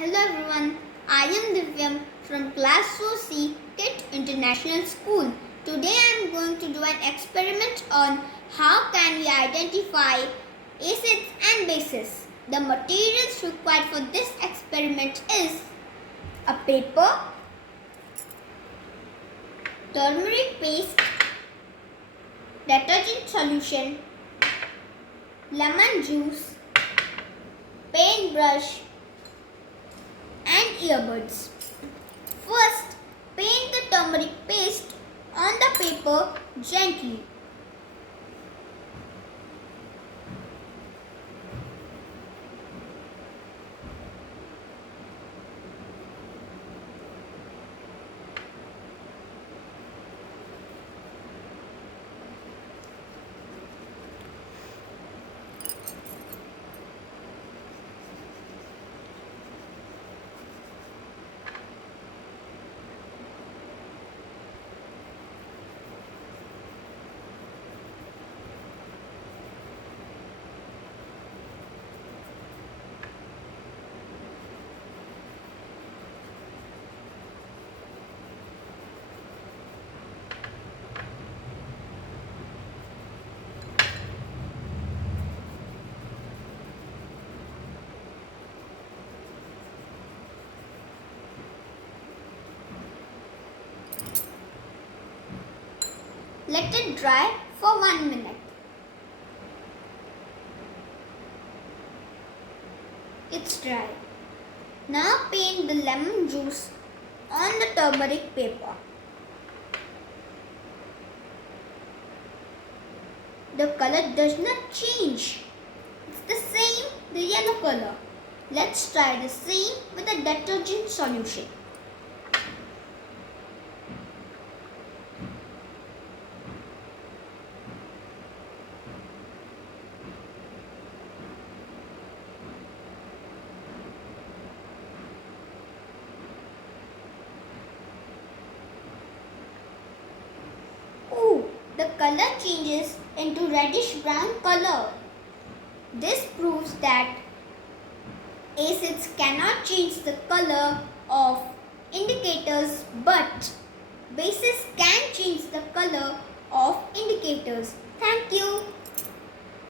Hello everyone, I am Divyam from Class 4C KIT International School. Today I am going to do an experiment on how can we identify acids and bases. The materials required for this experiment is a paper, turmeric paste, detergent solution, lemon juice, paintbrush, and earbuds. First, paint the turmeric paste on the paper gently. Let it dry for 1 minute. It's dry. Now paint the lemon juice on the turmeric paper. The color does not change. It's the same, the yellow color. Let's try the same with the detergent solution. The color changes into reddish brown color. This proves that acids cannot change the color of indicators, but bases can change the color of indicators. Thank you.